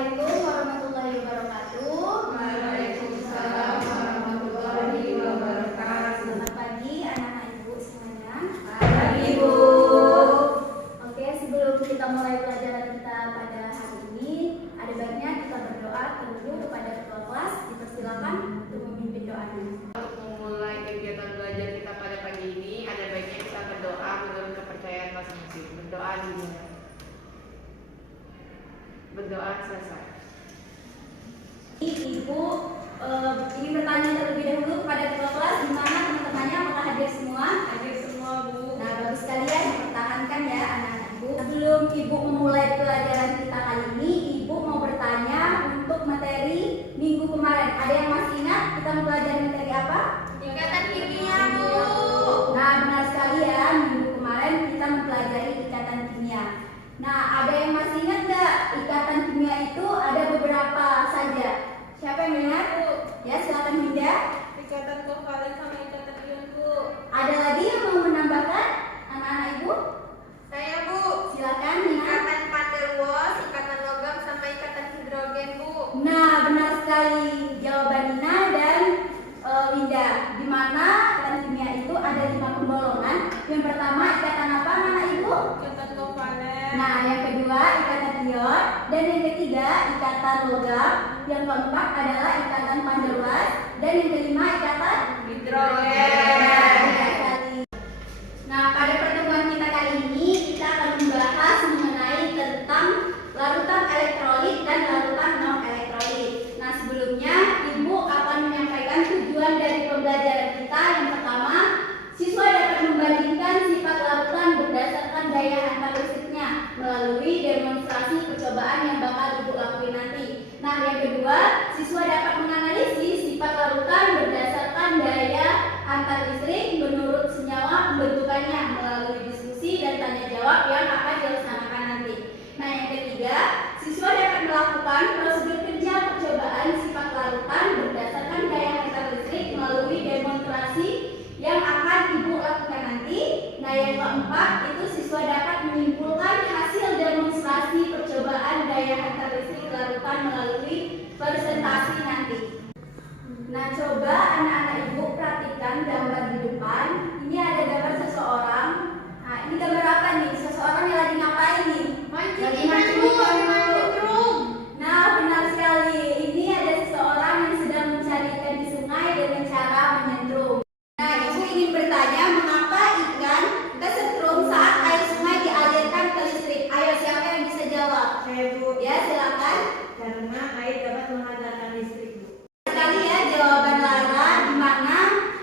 Assalamualaikum warahmatullahi wabarakatuh. Waalaikumsalam warahmatullahi wabarakatuh. Selamat pagi anak-anak ibu semuanya. Pagi, Bu. Oke, sebelum kita mulai pelajaran kita pada hari ini, ada baiknya kita berdoa terlebih kepada ketua kelas. Dipersilakan untuk memimpin doanya. Untuk memulai kegiatan belajar kita pada pagi ini, ada baiknya kita berdoa menurut kepercayaan masing-masing. Berdoa dimulai. Berdoa selesai. Ibu ingin bertanya terlebih dahulu kepada ketua kelas, di mana teman-temannya apakah hadir semua? Hadir semua, Bu. Nah, bagus sekali ya, dipertahankan ya anak-anak ibu. Sebelum ibu memulai pelajaran kita kali ini, ibu mau bertanya untuk materi minggu kemarin. Ada yang masih ingat kita mempelajari materi apa? Ikatan kimia, Bu. Nah, benar sekali ya, minggu kemarin kita mempelajari ikatan kimia. Nah, ada yang masih ingat nggak ikatan kimia itu ada beberapa saja? Siapa yang ingat? Ya, silakan Hinda. Ikatan kovalen sama ikatan ion, Bu. Ada lagi yang mau menambahkan anak-anak ibu? Saya, Bu. Silakan Nina. Ikatan van der Waals, ikatan logam sama ikatan hidrogen, Bu. Nah, benar sekali jawaban Nina dan Linda. Di mana ikatan kimia itu ada 5 pembolongan. Yang pertama ikatan apa anak ibu? Ikatan kovalen. Nah, yang kedua ikatan ion dan yang ketiga ikatan logam. Yang keempat adalah ikatan van der Waals dan yang kelima ikatan Hidrogen. Nah, pada pertemuan kita kali ini kita akan membahas mengenai tentang larutan elektrolit dan larutan non elektrolit. Nah, sebelumnya Ibu akan menyampaikan tujuan dari pembelajaran kita. Yang pertama, siswa dapat membandingkan sifat larutan berdasarkan daya hantar listriknya melalui demonstrasi percobaan yang bakal Ibu lakuin nanti. Nah, yang kedua, siswa dapat menganalisis sifat larutan berdasarkan daya hantar listrik menurut senyawa pembentukannya melalui diskusi dan tanya jawab yang akan dilaksanakan nanti. Nah, yang ketiga, siswa dapat melakukan prosedur kerja percobaan sifat larutan berdasarkan daya hantar listrik melalui demonstrasi yang akan Ibu lakukan nanti. Nah, yang keempat itu siswa dapat menyimpulkan hasil demonstrasi percobaan daya hantar listrik larutan melalui presentasi nanti. Nah, coba anak-anak ibu perhatikan gambar di depan. Ini ada gambar seseorang. Nah, ini gambar apa nih? Seseorang yang lagi ngapain nih? Lagi mancing ikan. Nah, benar sekali. Ini ada seseorang yang sedang mencari ikan di sungai dengan cara menyetrum. Nah, ibu ingin bertanya mengapa ikan kesetrum saat air sungai dialirkan ke listrik? Ayo, siapa yang bisa jawab? Saya, Bu. Ya, silakan. Karena air dapat menghantarkan listrik, Bu. Sekali ya jawaban Lara, di mana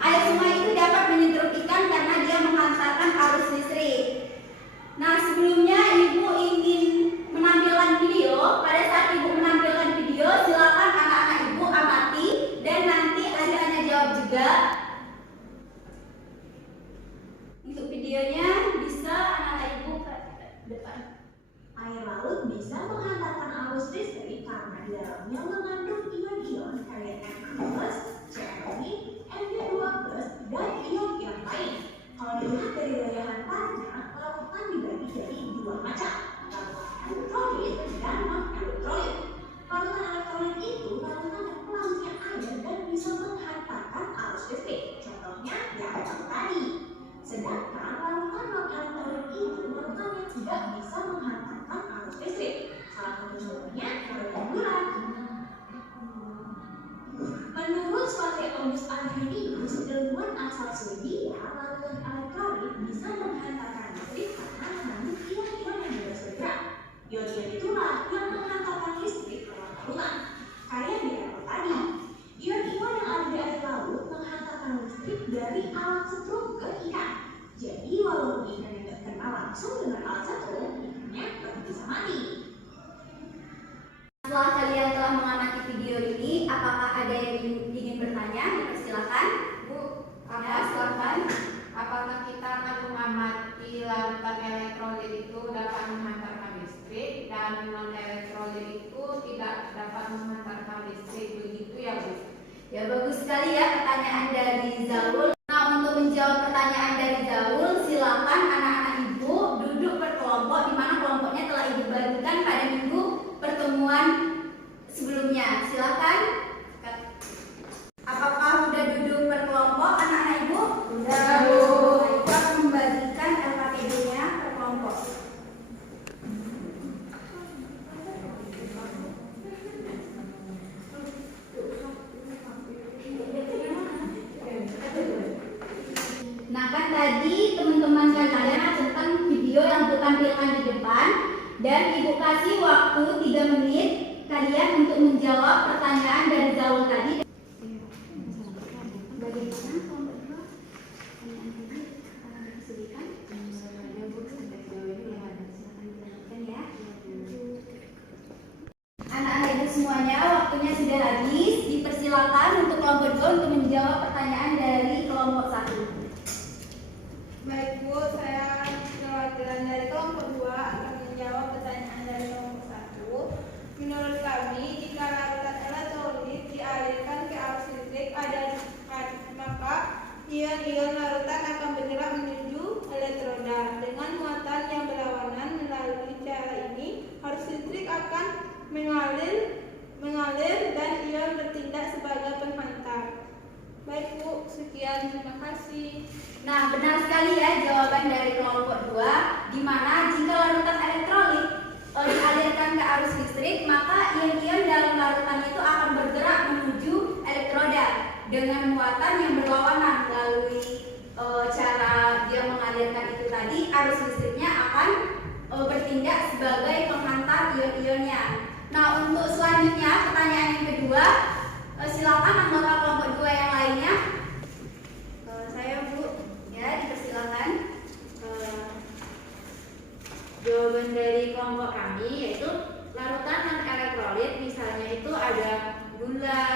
air sungai itu dapat menyetrum ikan karena dia menghantarkan arus listrik. Nah, sebelumnya Ibu ingin menampilkan video. Pada saat Ibu menampilkan video, silakan anak-anak Ibu amati dan nanti adik-adik jawab juga. Untuk videonya bisa anak-anak Ibu ke depan. Air laut bisa menghantarkan arus listrik karena di dalamnya mengandung ion-ion kayak N+, Cl, Mg2+, dan ion-ion lain. Kalau dilihat dari daya hantarnya, larutan dibagi jadi dua macam, larutan elektrolit dan non-elektrolit. Larutan elektrolit itu larutan yang pelarutnya air dan bisa menghantarkan arus listrik. Contohnya yang tadi. Sedangkan larutan non-elektrolit itu larutan yang tidak bisa menghantarkan arus listrik. Salah satu contohnya larutan bulan. Menurut Suateonus Arrhenius, ilmuwan asal Swedia, larutan elektrolit bisa menghantarkan listrik karena mengandung ion-ion yang bebas bergerak. Ion-ion itulah yang menghantarkan listrik ke larutan. Kayak di air tadi, ion-ion yang ada di air laut menghantarkan listrik dari alat setrum ke ikan. Jadi walaupun ikan tidak terkena langsung dengan alat setrum, ikannya tetap bisa mati. Setelah kalian telah mengamati video ini, apakah ada yang ingin bertanya? Dipersilakan. Bu, Ya, silakan. apakah kita akan mengamati larutan elektrolit itu dapat menghantarkan listrik dan non elektrolit itu tidak dapat menghantarkan listrik, begitu ya, Bu? Ya, bagus sekali ya pertanyaan dari Zaul. Nah, untuk menjawab pertanyaan dari Zaul, silakan anak-anak ibu duduk berkelompok di mana kelompoknya telah ibu bagikan pada minggu pertemuan dan Ibu kasih waktu 3 menit kalian untuk menjawab pertanyaan dari gaul tadi. Bagaimana kelompok 2? Pertanyaan tadi kesulitan? Ya. Anak-anak ibu semuanya, waktunya sudah habis. Dipersilakan untuk kelompok 2 untuk menjawab pertanyaan dari kelompok 1. Baik Bu, saya perwakilan dari kelompok 2 akan menjawab pertanyaan dari kelompok 1. Menurut kami, jika larutan elektrolit dialirkan ke arus listrik maka ion-ion larutan akan bergerak menuju elektroda dengan muatan yang berlawanan. Melalui cara ini, arus listrik akan mengalir dan ion bertindak sebagai penghantar. Baik Bu, sekian, terima kasih. Nah, benar sekali ya jawaban dari kelompok 2, di mana jika larutan elektrolit dialirkan ke arus listrik, maka ion-ion dalam larutan itu akan bergerak menuju elektroda dengan muatan yang berlawanan. Melalui cara dia mengalirkan itu tadi, arus listriknya akan bertindak sebagai penghantar ion-ionnya. Nah, untuk selanjutnya pertanyaan yang kedua, silakan anggota kelompok 2 yang lainnya. Saya Bu, ya dipersilakan. Jawaban dari kelompok kami yaitu larutan non elektrolit, misalnya itu ada gula.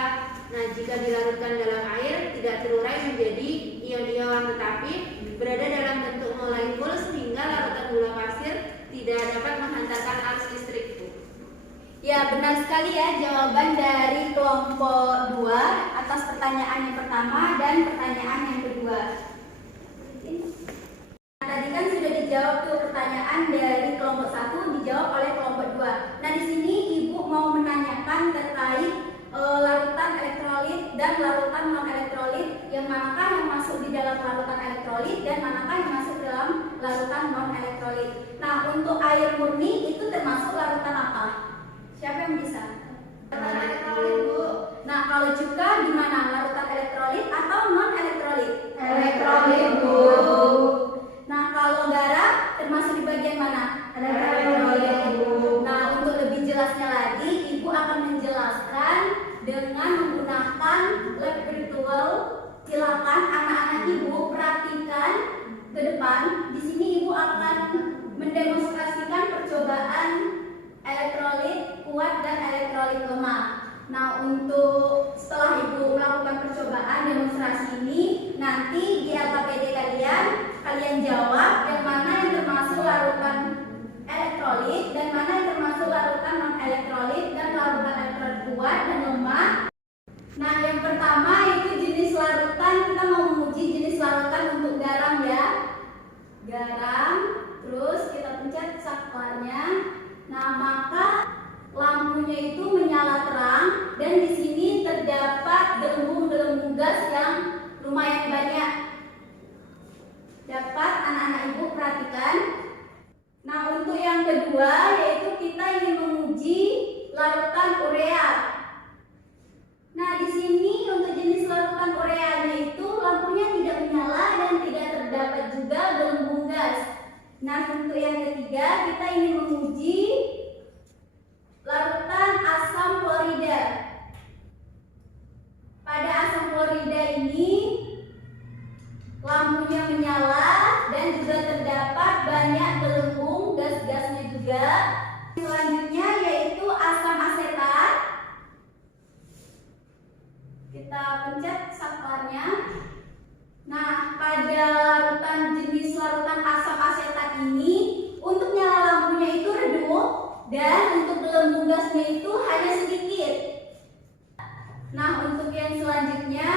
Nah, jika dilarutkan dalam air tidak terurai menjadi ion-ion, tetapi berada dalam bentuk molekul sehingga larutan gula pasir tidak dapat menghantarkan arus listrik. Ya, benar sekali ya jawaban dari kelompok 2 atas pertanyaan yang pertama dan pertanyaan yang kedua. Tadi kan sudah dijawab tuh pertanyaan dari kelompok 1 dijawab oleh kelompok 2. Nah, di sini Ibu mau menanyakan terkait larutan elektrolit dan larutan non elektrolit, yang manakah yang masuk di dalam larutan elektrolit dan manakah yang masuk dalam larutan non elektrolit. Nah, untuk air murni itu termasuk larutan apa? Siapa yang bisa? Larutan elektrolit, Bu. Nah, kalau cuka gimana? Larutan elektrolit atau non elektrolit? Elektrolit, Bu. Nah, kalau garam termasuk di bagian mana? Elektrolit, Bu. Nah, untuk lebih jelasnya lagi, Ibu akan menjelaskan dengan menggunakan lab virtual. Silakan anak-anak Ibu perhatikan ke depan. Di sini Ibu akan mendemonstrasikan percobaan elektrolit kuat dan elektrolit lemah. Nah, untuk setelah Ibu melakukan percobaan demonstrasi ini, nanti di LKPD kalian jawab yang mana yang termasuk larutan elektrolit dan mana yang termasuk larutan non elektrolit dan larutan elektrolit kuat dan lemah. Nah, yang pertama itu jenis larutan, kita mau menguji jenis larutan untuk garam ya. Garam, terus kita pencet saklarnya. Nah, maka lampunya itu menyala terang dan di sini terdapat gelembung-gelembung gas yang lumayan banyak. Dapat anak-anak Ibu perhatikan. Nah, untuk yang kedua yaitu kita ingin menguji larutan urea. Nah, di sini untuk jenis larutan ureanya itu lampunya tidak menyala dan tidak terdapat juga gelembung gas. Nah, untuk yang ketiga kita ingin menguji larutan asam klorida. Pada asam klorida ini lampunya menyala dan juga terdapat banyak gelembung gas-gasnya juga. Selanjutnya yaitu asam asetat. Kita pencet saklarnya. Nah, pada jenis larutan asam asetat ini untuk nyala lampunya itu redup dan untuk gelembung gasnya itu hanya sedikit. Nah, untuk yang selanjutnya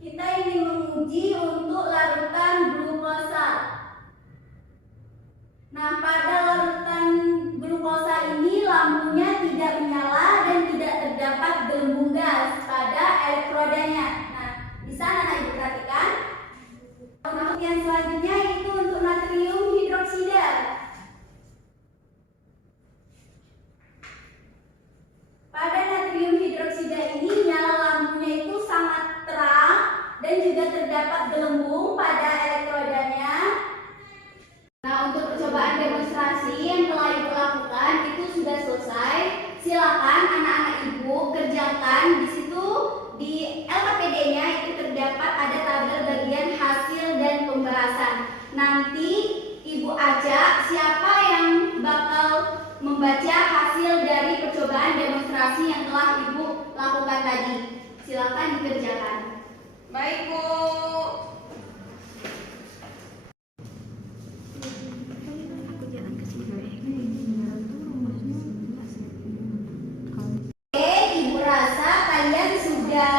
kita ingin menguji untuk larutan glukosa. Nah, pada larutan glukosa ini lampunya tidak menyala dan tidak terdapat gelembung gas pada elektrodanya. Nah, di sana Ibu perhatikan. Untuk yang selanjutnya itu untuk natrium hidroksida. Pada natrium hidroksida ini nyala lampunya itu sangat terang dan juga terdapat gelembung pada elektrodanya. Nah, untuk percobaan demonstrasi yang telah Ibu lakukan itu sudah selesai. Silakan anak-anak Ibu kerjakan di situ. Di LKPD-nya itu terdapat ada tabel bagian hasil dan pembahasan. Nanti Ibu ajak siapa yang bakal membaca hasil dari percobaan demonstrasi yang telah Ibu lakukan tadi. Silakan dikerjakan. Baik, Bu. Oke, Ibu rasa kalian sudah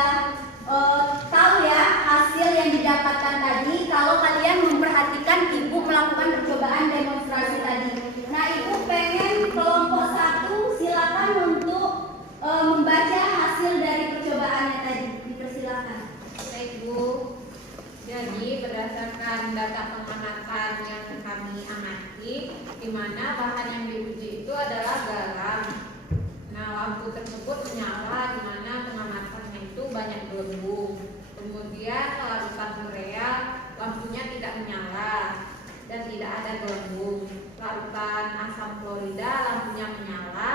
tahu ya hasil yang didapatkan tadi kalau kalian memperhatikan Ibu melakukan percobaan demonstrasi tadi. Nah, Ibu pengen kelompok 1 silakan untuk membaca hasil dari percobaannya tadi. Dipersilakan. Baik, Bu. Jadi berdasarkan data pengamatan yang kami amati, di mana bahan yang diuji itu adalah garam. Nah, lampu tersebut menyala, di mana pengamatannya itu banyak gelembung. Kemudian larutan urea, lampunya tidak menyala dan tidak ada gelembung. Larutan asam klorida, lampunya menyala,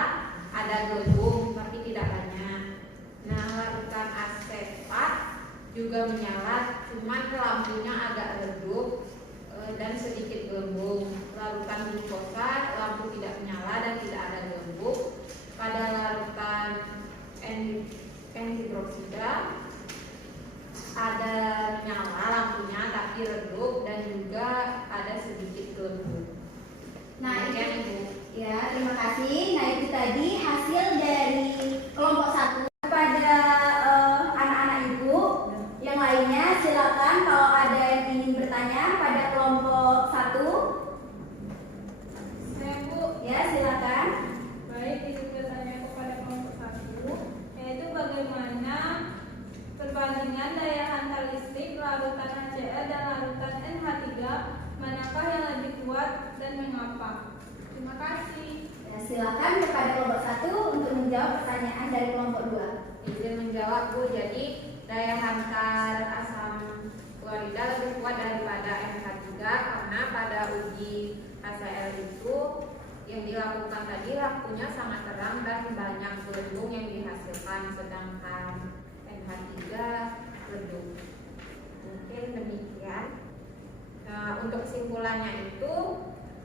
ada gelembung tapi tidak banyak. Nah, larutan asetat juga menyala, cuman lampunya agak redup dan sedikit gelembung. Larutan glukosa, lampu tidak menyala dan tidak ada gelembung. Pada larutan N-hidroksida ada menyala lampunya tapi redup dan juga ada sedikit gelembung. Nah, Demikian, itu Ibu. ya, terima kasih. Nah, itu tadi hasil dari kelompok 1. Kepada anak-anak Ibu yang lainnya silakan kalau ada yang ingin bertanya pada kelompok 1. Saya, Bu. Ya, silakan. Baik, itu bertanya kepada kelompok 1, yaitu bagaimana perbandingan daya hantar listrik larutan HCl dan larutan NH3, manakah yang lebih kuat dan mengapa? Terima kasih. Ya, silakan kepada kelompok 1 untuk menjawab pertanyaan dari kelompok 2. Izin menjawab, Bu. Jadi daya hantar asam klorida lebih kuat daripada NH3 karena pada uji HCl itu yang dilakukan tadi lampunya sangat terang dan banyak gelembung yang dihasilkan, sedangkan NH3 redup. Mungkin demikian. Nah, untuk kesimpulannya itu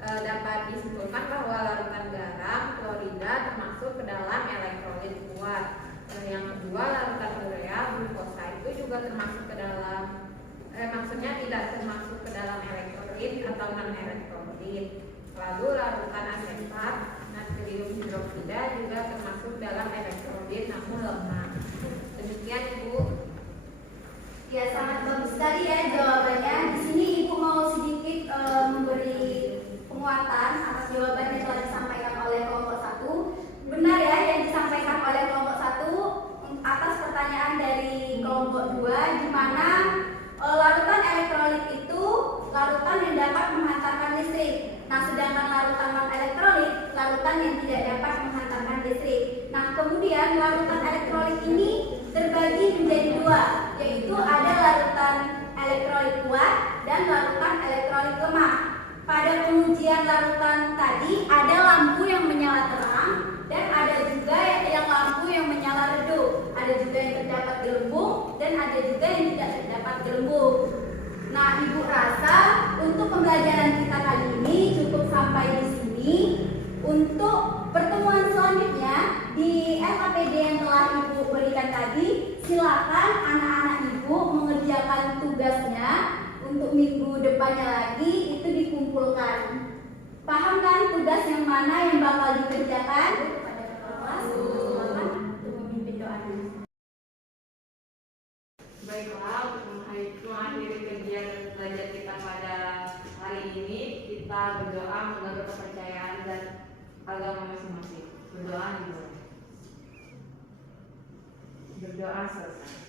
dapat disimpulkan bahwa larutan garam klorida termasuk ke dalam elektrolit kuat. Yang kedua, larutan urea glukosa itu juga termasuk ke dalam maksudnya tidak termasuk ke dalam elektrolit atau non elektrolit. Lalu larutan asetat natrium hidroksida juga termasuk dalam elektrolit namun lemah. Demikian, Ibu. Ya, sangat bagus sekali ya jawabannya. Di sini Ibu mau sedikit memberi penguatan atas jawaban yang telah disampaikan oleh kelompok 1. Benar ya yang disampaikan oleh kelompok 1 atas pertanyaan dari kelompok 2, di mana larutan elektrolit itu larutan yang dapat menghantarkan listrik. Nah, sedangkan larutan non elektrolit larutan yang tidak dapat menghantarkan listrik. Nah, kemudian larutan elektrolit ini terbagi menjadi 2, yaitu ada larutan elektrolit kuat dan larutan elektrolit lemah. Pada pengujian larutan tadi ada lampu yang menyala terang dan ada juga yang lampu yang menyala redup. Ada juga yang terdapat gelembung dan ada juga yang tidak terdapat gelembung. Nah, Ibu rasa untuk pembelajaran kita kali ini cukup sampai di sini. Untuk pertemuan selanjutnya di LKPD yang telah Ibu berikan tadi, silakan anak-anak Ibu mengerjakan tugasnya untuk minggu depannya lagi itu dikumpulkan. Paham kan tugas yang mana yang bakal dikerjakan? Kepada kepala kelas, silakan untuk memimpin doanya. Baiklah, untuk mengakhiri kegiatan belajar kita pada hari ini, kita berdoa menjaga kepercayaan dan agama masing-masing. Berdoa dimulai. Berdoa selesai.